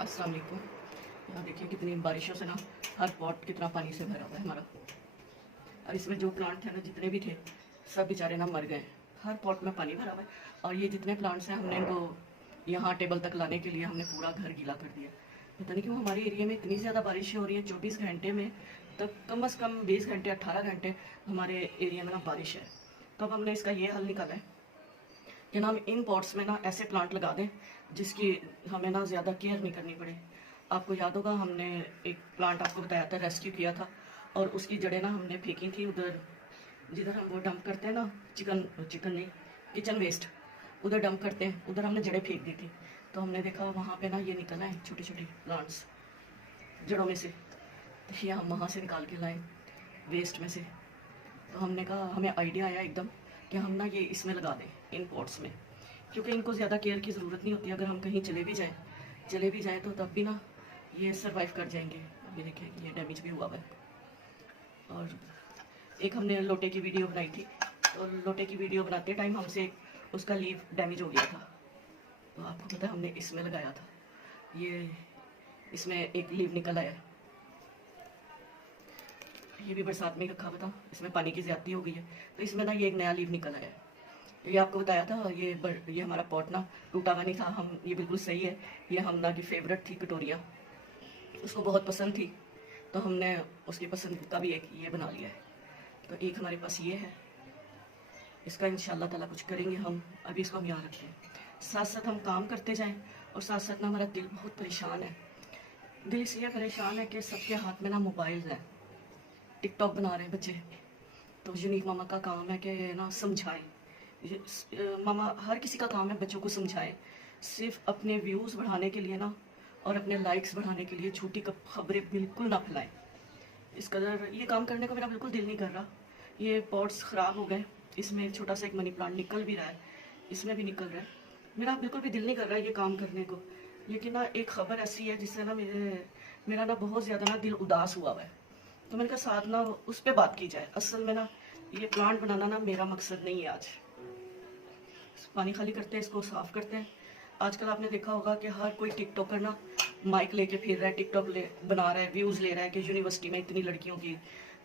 अस्सलाम वालेकुम। यहाँ देखिए कितनी बारिशों से ना हर पॉट कितना पानी से भरा हुआ है हमारा। और इसमें जो प्लांट थे ना, जितने भी थे, सब बेचारे ना मर गए। हर पॉट में पानी भरा हुआ है। और ये जितने प्लांट्स हैं, हमने इनको यहाँ टेबल तक लाने के लिए हमने पूरा घर गीला कर दिया। पता नहीं क्यों हमारे एरिया में इतनी ज़्यादा बारिशें हो रही हैं। 24 घंटे में तक कम से कम 20 घंटे 18 घंटे हमारे एरिया में ना बारिश है। तो अब हमने इसका ये हल निकाला है कि ना हम इन पॉट्स में ना ऐसे प्लांट लगा दें जिसकी हमें ना ज़्यादा केयर नहीं करनी पड़े। आपको याद होगा, हमने एक प्लांट आपको बताया था, रेस्क्यू किया था, और उसकी जड़ें ना हमने फेंकी थी उधर जिधर हम वो डंप करते हैं ना, चिकन नहीं, किचन वेस्ट, उधर डंप करते हैं, उधर हमने जड़ें फेंक दी थी। तो हमने देखा वहाँ पे ना ये निकला है छोटी छोटी प्लांट्स जड़ों में से। तो ये हम वहाँ से निकाल के लाए वेस्ट में से। तो हमने कहा, हमें आइडिया आया एकदम कि हम ना ये इसमें लगा दें इन पॉट्स में, क्योंकि इनको ज़्यादा केयर की ज़रूरत नहीं होती। अगर हम कहीं चले भी जाएँ तो तब भी ना ये सरवाइव कर जाएंगे। अभी देखिए ये डैमेज भी हुआ है। और एक हमने लोटे की वीडियो बनाई थी, तो लोटे की वीडियो बनाते टाइम हमसे उसका लीफ डैमेज हो गया था। तो आपको पता है हमने इसमें लगाया था, ये इसमें एक लीफ निकल आया। ये भी बरसात में रखा हुआ था, इसमें पानी की ज़्यादती हो गई है, तो इसमें ना ये एक नया लीफ निकल आया है। ये आपको बताया था, ये हमारा पॉट ना टूटा हुआ नहीं था। हम ये बिल्कुल सही है। ये हमना की फेवरेट थी कटोरिया, उसको बहुत पसंद थी, तो हमने उसकी पसंद का भी एक ये बना लिया है। तो एक हमारे पास ये है, इसका इंशाल्लाह ताला कुछ करेंगे हम। अभी इसको हम यहाँ रखते हैं, साथ साथ हम काम करते जाएं। और साथ साथ ना हमारा दिल बहुत परेशान है। दिल इसलिए परेशान है कि सबके हाथ में ना मोबाइल है, टिकटॉक बना रहे हैं बच्चे। तो यूनिक मामा का काम है कि ना समझाएं। मामा हर किसी का काम है बच्चों को समझाएं। सिर्फ अपने व्यूज़ बढ़ाने के लिए ना, और अपने लाइक्स बढ़ाने के लिए झूठी खबरें बिल्कुल ना फैलाएं। इस कदर ये काम करने को मेरा बिल्कुल दिल नहीं कर रहा। ये पॉट्स ख़राब हो गए, इसमें एक छोटा सा एक मनी प्लांट निकल भी रहा है, इसमें भी निकल रहा है। मेरा बिल्कुल भी दिल नहीं कर रहा है ये काम करने को। लेकिन ना एक ख़बर ऐसी है जिससे ना मेरा ना बहुत ज़्यादा ना दिल उदास हुआ है। तो मैंने कहा साथ ना उस पर बात की जाए। असल में ना ये प्लांट बनाना ना मेरा मकसद नहीं है। आज पानी खाली करते हैं, इसको साफ़ करते हैं। आजकल आपने देखा होगा कि हर कोई टिकटॉकर ना माइक लेके फिर रहा है, टिकटॉक बना रहा है, व्यूज़ ले रहा है कि यूनिवर्सिटी में इतनी लड़कियों की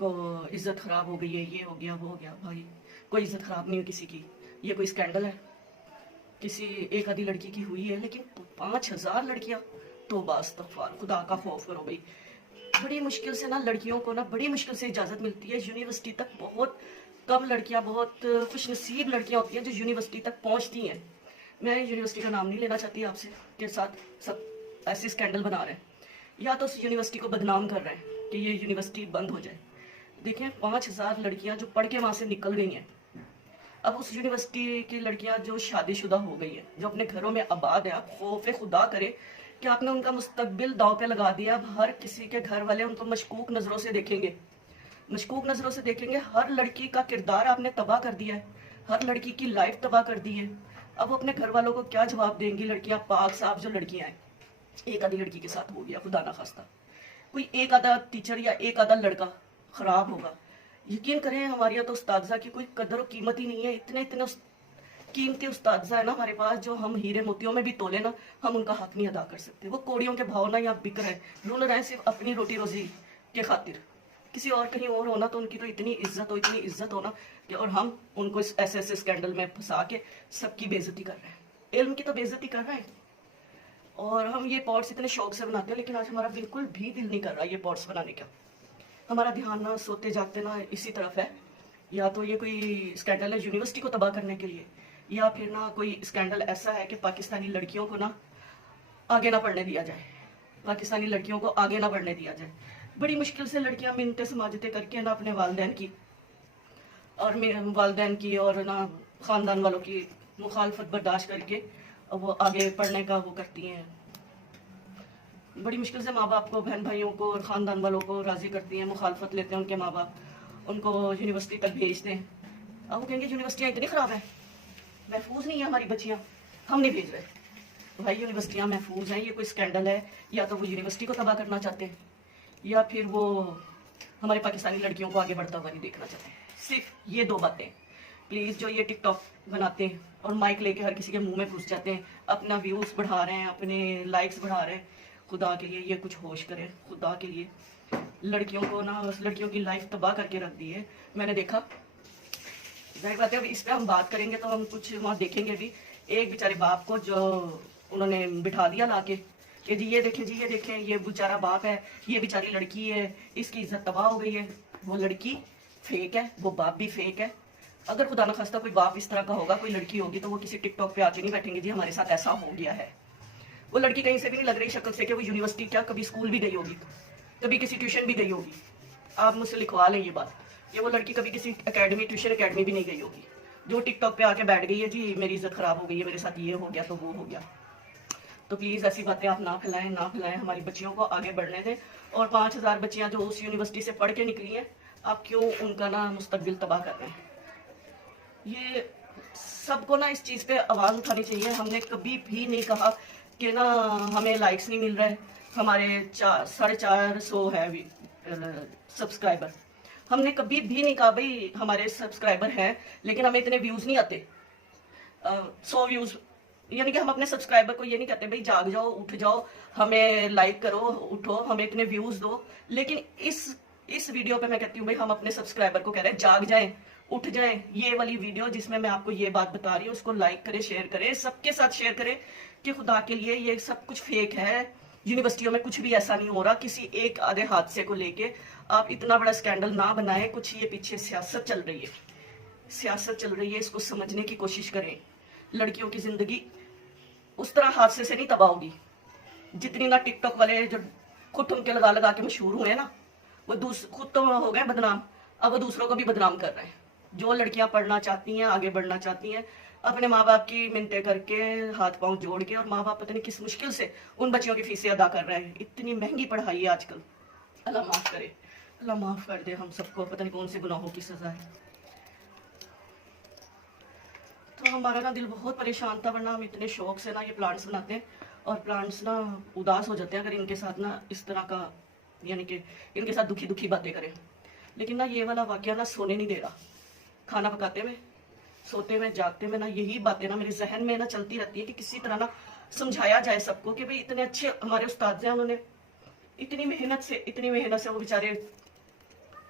को इज़्ज़त ख़राब हो गई है, ये हो गया वो हो गया। भाई कोई इज़्ज़त ख़राब नहीं है किसी की। ये कोई स्कैंडल है? किसी एक आधी लड़की की हुई है, लेकिन 5000 लड़कियाँ, तो अस्तगफार, खुदा का खौफ करो भाई। बड़ी मुश्किल से ना लड़कियों को ना बड़ी मुश्किल से इजाज़त मिलती है यूनिवर्सिटी तक। बहुत कम लड़कियां, बहुत खुशनसीब लड़कियां होती हैं जो यूनिवर्सिटी तक पहुंचती हैं। मैं यूनिवर्सिटी का नाम नहीं लेना चाहती आपसे, के साथ सब ऐसे स्कैंडल बना रहे हैं, या तो उस यूनिवर्सिटी को बदनाम कर रहे हैं कि ये यूनिवर्सिटी बंद हो जाए। देखें 5000 लड़कियां जो पढ़ के वहाँ से निकल गई हैं। अब उस यूनिवर्सिटी की लड़कियां जो शादीशुदा हो गई है, जो अपने घरों में आबाद है, आप खौफ खुदा करे कि आपने उनका मुस्तकबिल दाव पे लगा दिया। अब हर किसी के घर वाले उनको मशकूक नज़रों से देखेंगे, मशकूक नज़रों से देखेंगे। हर लड़की का किरदार आपने तबाह कर दिया है, हर लड़की की लाइफ तबाह कर दी है। अब वो अपने घर वालों को क्या जवाब देंगी? लड़कियां पाक साफ जो लड़कियां हैं, एक आधी लड़की के साथ हो गया खुदा ना खास्ता, कोई एक आधा टीचर या एक आधा लड़का खराब होगा, यकीन करें हमारे यहाँ तो उस्तादजा की कोई कदर और कीमत ही नहीं है। इतने इतने कीमती उस्तादजा है ना हमारे पास, जो हम हीरे मोतियों में भी तोले ना, हम उनका हक नहीं अदा कर सकते। वो कोड़ियों के भाव ना यहाँ बिक रहे, रुल रहे हैं सिर्फ अपनी रोटी रोजी के खातिर। किसी और कहीं और होना तो उनकी तो इतनी इज्जत हो ना कि, और हम उनको ऐसे ऐसे स्कैंडल में फंसा के सबकी बेइज्जती कर रहे हैं, इल्म की तो बेइज्जती कर रहे हैं। और हम ये पॉट्स इतने शौक से बनाते हैं, लेकिन आज हमारा बिल्कुल भी दिल नहीं कर रहा ये पॉट्स बनाने का। हमारा ध्यान ना सोते जागते ना इसी तरफ है। या तो ये कोई स्कैंडल है यूनिवर्सिटी को तबाह करने के लिए, या फिर ना कोई स्कैंडल ऐसा है कि पाकिस्तानी लड़कियों को ना आगे ना बढ़ने दिया जाए, पाकिस्तानी लड़कियों को आगे ना बढ़ने दिया जाए। बड़ी मुश्किल से लड़कियां मिन्नतें समाजतें करके ना अपने वालदैन की और ना ख़ानदान वालों की मुखालफत बर्दाश्त करके वो आगे पढ़ने का वो करती हैं। बड़ी मुश्किल से माँ बाप को, बहन भाइयों को और ख़ानदान वालों को राज़ी करती हैं, मुखालफत लेते हैं उनके माँ बाप, उनको यूनिवर्सिटी तक भेजते हैं। अब वो कहेंगे यूनिवर्सिटियाँ इतनी ख़राब है, महफूज नहीं है हमारी बच्चियाँ, हम नहीं भेज रहे। भाई यूनिवर्सिटियाँ महफूज हैं, ये कोई स्कैंडल है? या तो वो यूनिवर्सिटी को तबाह करना चाहते हैं, या फिर वो हमारे पाकिस्तानी लड़कियों को आगे बढ़ता हुआ नहीं देखना चाहते। सिर्फ ये दो बातें। प्लीज़ जो ये टिकटॉक बनाते हैं और माइक लेके हर किसी के मुंह में घुस जाते हैं, अपना व्यूज़ बढ़ा रहे हैं, अपने लाइक्स बढ़ा रहे हैं, खुदा के लिए ये कुछ होश करें, खुदा के लिए। लड़कियों को ना, बस लड़कियों की लाइफ तबाह करके रख दी है। मैंने देखा, जाहिर बात है, अब इस पर हम बात करेंगे तो हम कुछ वहाँ देखेंगे भी। एक बेचारे बाप को जो उन्होंने बिठा दिया लाके कि जी ये देखें, जी ये देखें, ये बेचारा बाप है, ये बेचारी लड़की है, इसकी इज्जत तबाह हो गई है। वो लड़की फेक है, वो बाप भी फेक है। अगर खुदा न खास्ता कोई बाप इस तरह का होगा, कोई लड़की होगी, तो वो किसी टिकटॉक पे आके नहीं बैठेंगे जी हमारे साथ ऐसा हो गया है। वो लड़की कहीं से भी नहीं लग रही शक्ल से कि वो यूनिवर्सिटी, क्या कभी स्कूल भी गई होगी, कभी किसी ट्यूशन भी गई होगी। आप मुझसे लिखवा लें ये बात, ये वो लड़की कभी किसी एकेडमी, ट्यूशन एकेडमी भी नहीं गई होगी, जो टिकटॉक पे आके बैठ गई है जी मेरी इज्जत खराब हो गई है, मेरे साथ ये हो गया तो वो हो गया। तो प्लीज़ ऐसी बातें आप ना फैलाएं, ना फैलाएं, हमारी बच्चियों को आगे बढ़ने दें। और 5000 बच्चियां जो उस यूनिवर्सिटी से पढ़ के निकली हैं, आप क्यों उनका ना मुस्तकबिल तबाह कर रहे हैं? ये सबको ना इस चीज़ पे आवाज़ उठानी चाहिए। हमने कभी भी नहीं कहा कि ना हमें लाइक्स नहीं मिल रहा है, हमारे 450 है सब्सक्राइबर। हमने कभी भी नहीं कहा भाई हमारे सब्सक्राइबर हैं लेकिन हमें इतने व्यूज़ नहीं आते, 100 व्यूज़। यानी कि हम अपने सब्सक्राइबर को ये नहीं कहते भाई जाग जाओ, उठ जाओ, हमें लाइक करो, उठो, हमें इतने व्यूज़ दो। लेकिन इस वीडियो पे मैं कहती हूँ भाई हम अपने सब्सक्राइबर को कह रहे हैं जाग जाएं, उठ जाएं। ये वाली वीडियो जिसमें मैं आपको ये बात बता रही हूँ, उसको लाइक करें, शेयर करें, सबके साथ शेयर करें कि खुदा के लिए ये सब कुछ फेक है। यूनिवर्सिटियों में कुछ भी ऐसा नहीं हो रहा, किसी एक आधे हादसे को लेके आप इतना बड़ा स्कैंडल ना बनाएं। कुछ ये पीछे सियासत चल रही है, सियासत चल रही है, इसको समझने की कोशिश करें। लड़कियों की जिंदगी उस तरह हादसे से नहीं तबाह होगी जितनी ना टिकटॉक वाले जो खुद ठुमके लगा लगा के मशहूर हुए ना, वो खुद तो हो गए बदनाम, अब वो दूसरों को भी बदनाम कर रहे हैं। जो लड़कियां पढ़ना चाहती हैं, आगे बढ़ना चाहती हैं, अपने माँ बाप की मिन्नतें करके, हाथ पांव जोड़ के, और माँ बाप पता नहीं किस मुश्किल से उन बच्चियों की फीसें अदा कर रहे हैं। इतनी महंगी पढ़ाई है आजकल। अल्लाह माफ करे, अल्लाह माफ कर दे हम सबको, पता नहीं कौन से गुनाहों की सजा है। तो हमारा ना दिल बहुत परेशान था, वरना हम इतने शौक से ना ये प्लांट्स बनाते हैं, और प्लांट्स ना उदास हो जाते हैं अगर इनके साथ ना इस तरह का, यानी कि इनके साथ दुखी दुखी बातें करें। लेकिन ना ये वाला वाकया ना सोने नहीं दे रहा। खाना पकाते में, सोते में, जागते में ना यही बातें ना मेरे जहन में ना चलती रहती है कि किसी तरह ना समझाया जाए सबको कि भाई इतने अच्छे हमारे उस्ताद हैं, उन्होंने इतनी मेहनत से वो बेचारे,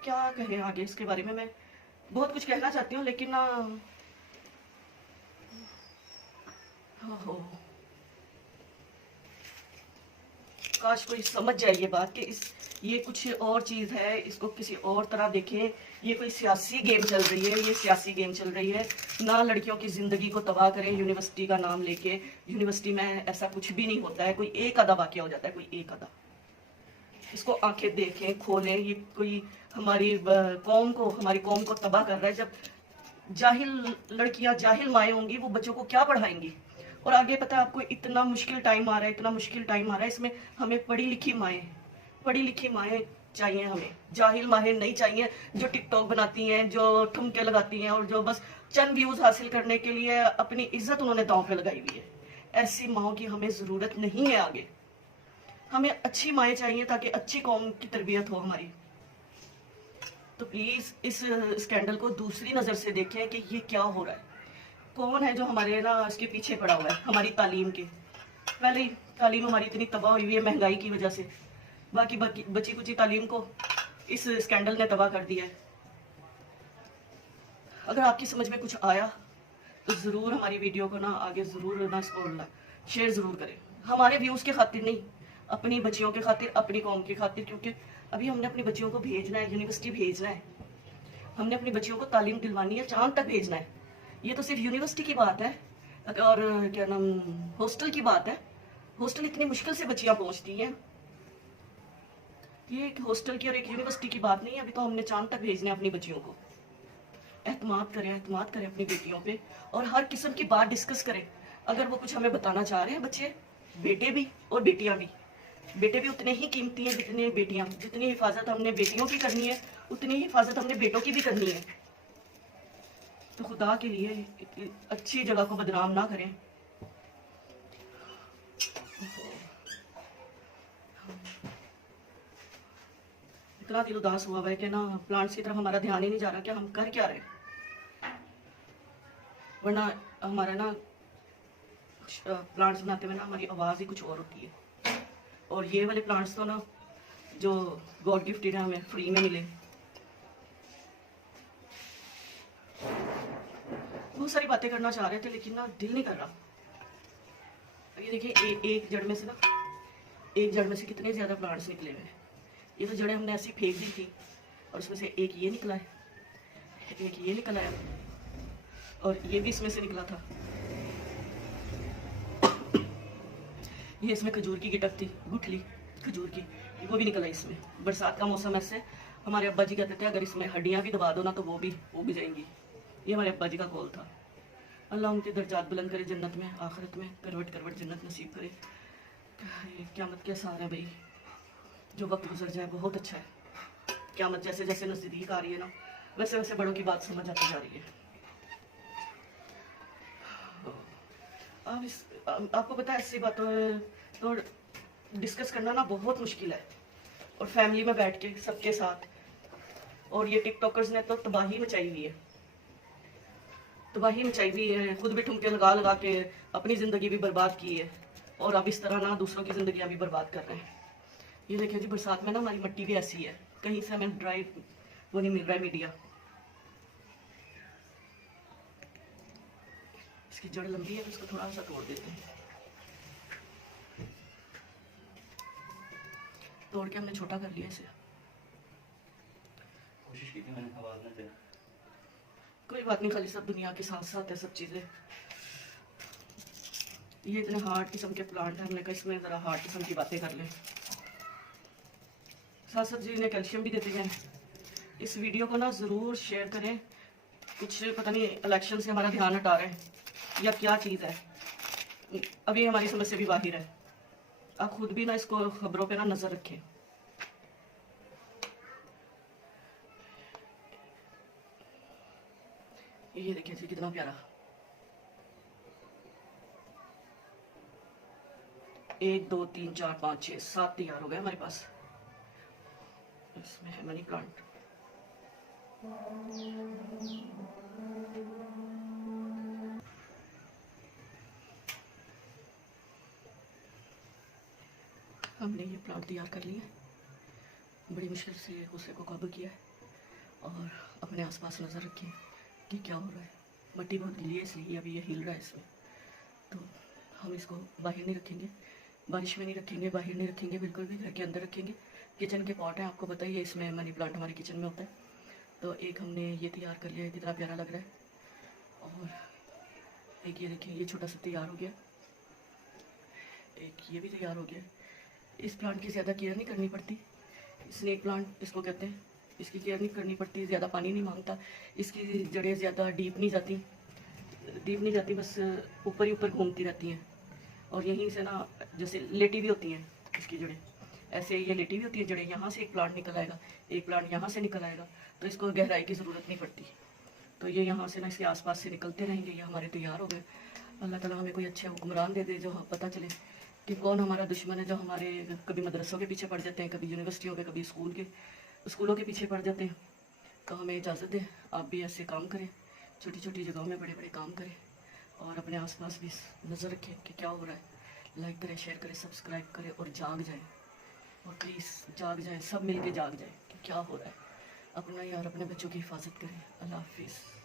क्या कहें आगे इसके बारे में। मैं बहुत कुछ कहना चाहती हूँ लेकिन ना हो, काश कोई समझ जाए ये बात कि ये कुछ और चीज़ है, इसको किसी और तरह देखें। ये कोई सियासी गेम चल रही है, ये सियासी गेम चल रही है। ना लड़कियों की ज़िंदगी को तबाह करें यूनिवर्सिटी का नाम लेके। यूनिवर्सिटी में ऐसा कुछ भी नहीं होता है, कोई एक आधा वाकया हो जाता है, कोई एक आधा। इसको आंखें देखें, खोलें। ये कोई हमारी कौम को तबाह कर रहा है। जब जाहिल लड़कियां, जाहिल माएँ होंगी, वो बच्चों को क्या पढ़ाएंगी? और आगे पता है आपको, इतना मुश्किल टाइम आ रहा है, इतना मुश्किल टाइम आ रहा है, इसमें हमें पढ़ी लिखी माएँ चाहिए, हमें जाहिल माएँ नहीं चाहिए जो टिकटॉक बनाती हैं, जो ठुमके लगाती हैं, और जो बस चंद व्यूज हासिल करने के लिए अपनी इज्जत उन्होंने दांव पे लगाई हुई है। ऐसी माओं की हमें ज़रूरत नहीं है आगे। हमें अच्छी माएँ चाहिए ताकि अच्छी कौम की तरबियत हो हमारी। तो प्लीज़ इस स्कैंडल को दूसरी नज़र से देखें कि ये क्या हो रहा है, कौन है जो हमारे ना इसके पीछे पड़ा हुआ है। हमारी तालीम के, पहले ही तालीम हमारी इतनी तबाह हुई है महंगाई की वजह से, बाकी बची कुची तालीम को इस स्कैंडल ने तबाह कर दिया है। अगर आपकी समझ में कुछ आया तो ज़रूर हमारी वीडियो को ना आगे ज़रूर ना इसको शेयर ज़रूर करें। हमारे व्यूज़ के खातिर नहीं, अपनी बच्चियों के खातिर, अपनी कौम के खातिर। क्योंकि अभी हमने अपनी बच्चियों को भेजना है, यूनिवर्सिटी भेजना है, हमने अपनी बच्चियों को तालीम दिलवानी है, चांद तक भेजना है। ये तो सिर्फ यूनिवर्सिटी की बात है, और क्या नाम, हॉस्टल की बात है। हॉस्टल इतनी मुश्किल से बच्चियां पहुंचती हैं। ये एक हॉस्टल की और एक यूनिवर्सिटी की बात नहीं है। अभी तो हमने चांद तक भेजने अपनी बच्चियों को। एतमाद करें अपनी बेटियों पे, और हर किस्म की बात डिस्कस करें। अगर वो कुछ हमें बताना चाह रहे हैं बच्चे, बेटे भी और बेटियां भी, बेटे भी उतने ही कीमती हैं जितने बेटियां। जितनी हिफाजत हमने बेटियों की करनी है, उतनी ही हिफाजत हमने बेटों की भी करनी है। तो खुदा के लिए अच्छी जगह को बदनाम ना करें। इतना दिल उदास हुआ है कि ना प्लांट्स की तरफ हमारा ध्यान ही नहीं जा रहा कि हम कर क्या रहे। वरना हमारा ना प्लांट्स बनाते हुए ना हमारी आवाज़ ही कुछ और होती है। और ये वाले प्लांट्स तो ना जो गॉड गिफ्टेड है, हमें फ्री में मिले। बहुत सारी बातें करना चाह रहे थे लेकिन ना दिल नहीं कर रहा। ये देखिए एक जड़ में से ना, एक जड़ में से कितने ज़्यादा प्लांट्स निकले हुए हैं। ये तो जड़ें हमने ऐसी फेंक दी थी और उसमें से एक ये निकला है, एक ये निकला है और ये भी इसमें से निकला था। ये इसमें खजूर की गिटक थी, गुठली खजूर की, वो भी निकला इसमें। बरसात का मौसम ऐसे, हमारे अब्बा जी कहते थे अगर इसमें हड्डियाँ भी दबा दो ना तो वो भी जाएंगी। ये हमारे अब्बा जी का कौल था। अल्लाह उनके दर्जात बुलंद करे जन्नत में, आखिरत में करवट करवट जन्नत नसीब करे। क़यामत के सारा भाई जो वक्त गुजर जाए बहुत अच्छा है। क़यामत जैसे जैसे नज़दीक आ रही है ना, वैसे वैसे बड़ों की बात समझ आती जा रही है। आपको पता है ऐसी बातों तो डिस्कस करना ना बहुत मुश्किल है, और फैमिली में बैठ के सबके साथ। और ये टिकटॉकर्स ने तो तबाही मचाई हुई है, तबाही मचाई हुई है। खुद भी ठुमके लगा लगा के अपनी ज़िंदगी भी बर्बाद की है, और अब इस तरह ना दूसरों की ज़िंदगियाँ भी बर्बाद कर रहे हैं। ये देखिए जी, बरसात में ना हमारी मिट्टी भी ऐसी है, कहीं से हमें ड्राई वो नहीं मिल रहा है मीडिया। इसकी जड़ लंबी है तो इसको थोड़ा सा तोड़ देते हैं। तोड़ के हमने छोटा कर लिया इसे। कोशिश की थी मैंने आवाज में से। कोई बात नहीं, खाली सब दुनिया के साथ साथ है सब चीज़ें। ये इतने हार्ड किस्म के प्लांट हैं, हमने कहा इसमें ज़रा हार्ड किस्म की बातें कर लें। साथ साथ जी इन्हें कैल्शियम भी देते हैं। इस वीडियो को ना ज़रूर शेयर करें। कुछ पता नहीं इलेक्शन से हमारा ध्यान हटा रहे हैं या क्या चीज़ है, अभी हमारी समझ से भी बाहर है। आप खुद भी ना इसको खबरों पे ना नज़र रखें। ये देखिए जी कितना प्यारा, 1 2 3 4 5 6 7 तैयार हो गए हमारे पास। इसमें है मनी प्लांट। हमने ये प्लांट तैयार कर लिए, बड़ी मुश्किल से उसे को काबू किया है, और अपने आसपास नज़र रखिए कि क्या हो रहा है। मिट्टी बहुत गीली है इसलिए अभी ये हिल रहा है इसमें, तो हम इसको बाहर नहीं रखेंगे, बारिश में नहीं रखेंगे, बाहर नहीं रखेंगे बिल्कुल भी, घर के अंदर रखेंगे। किचन के पॉट है, आपको पता ही है, इसमें मनी प्लांट हमारे किचन में होता है। तो एक हमने ये तैयार कर लिया है, कितना प्यारा लग रहा है। और एक ये देखिए, ये छोटा सा तैयार हो गया, एक ये भी तैयार हो गया। इस प्लांट की ज़्यादा केयर नहीं करनी पड़ती, स्नेक प्लांट इसको कहते हैं। इसकी केयर नहीं करनी पड़ती, ज़्यादा पानी नहीं मांगता, इसकी जड़ें ज़्यादा डीप नहीं जाती, बस ऊपर ही ऊपर घूमती रहती हैं। और यहीं से ना जैसे लेटी भी होती हैं इसकी जड़ें, ऐसे ये लेटी भी होती है जड़ें। यहाँ से एक प्लांट निकल आएगा, एक प्लांट यहाँ से निकल आएगा, तो इसको गहराई की ज़रूरत नहीं पड़ती। तो ये यहाँ से ना इसके आसपास से निकलते रहेंगे। ये हमारे तैयार हो गए। अल्लाह ताला हमें कोई अच्छे हुक्मरान दे दे जो पता चले कि कौन हमारा दुश्मन है, जो हमारे कभी मदरसों के पीछे पड़ जाते हैं, कभी यूनिवर्सिटियों के, कभी स्कूलों के पीछे पड़ जाते हैं। तो हमें इजाज़त दें, आप भी ऐसे काम करें, छोटी छोटी जगहों में बड़े बड़े काम करें, और अपने आसपास भी नज़र रखें कि क्या हो रहा है। लाइक करें, शेयर करें, सब्सक्राइब करें, और जाग जाएं, और प्लीज़ जाग जाएं, सब मिल के जाग जाएं कि क्या हो रहा है। अपना ही और अपने बच्चों की हिफाजत करें। अल्लाह हाफिज़।